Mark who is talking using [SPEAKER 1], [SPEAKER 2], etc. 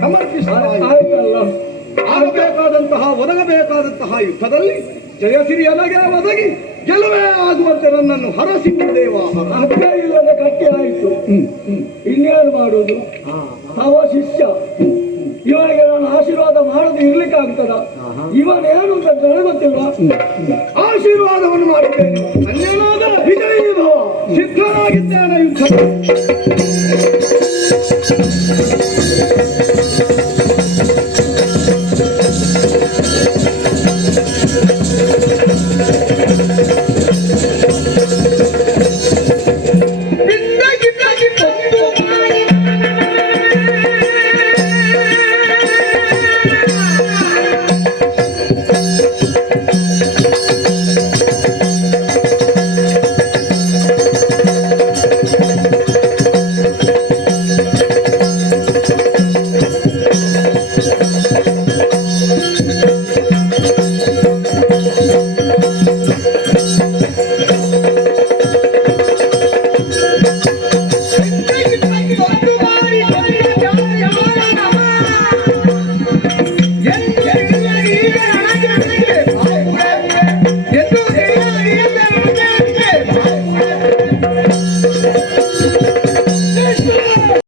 [SPEAKER 1] ಸಮರ್ಪಿಸಲಾಯಿತಲ್ಲ
[SPEAKER 2] ಆಗಬೇಕಾದಂತಹ ಒದಗಬೇಕಾದಂತಹ ಯುದ್ಧದಲ್ಲಿ ಜಯಸಿರಿ ಒದಗಿ ಗೆಲುವೇ ಆಗುವಂತೆ ನನ್ನನ್ನು ಹರಸಿ ದೇವ ಹರ
[SPEAKER 1] ಇಲ್ಲದೆ ಇಲ್ಲದ ಕಟ್ಟಿ ಆಯಿತು. ಇನ್ನೇನು ಮಾಡೋದು? ತವ ಶಿಷ್ಯ. ಇವನಿಗೆ ನಾನು ಆಶೀರ್ವಾದ ಮಾಡದೆ ಇರ್ಲಿಕ್ಕೆ ಆಗ್ತದ? ಇವನೇನು ಅಂತ ಗೊತ್ತಿಲ್ಲ ಗೊತ್ತಿಲ್ವಾ
[SPEAKER 2] ಆಶೀರ್ವಾದವನ್ನು ಮಾಡಿದ್ದೇನೆ ಅನ್ಯನಾದ ವಿಜಯೀ ಭವ ಸಿದ್ಧನಾಗಿದ್ದೇನೆ ಯುದ್ಧ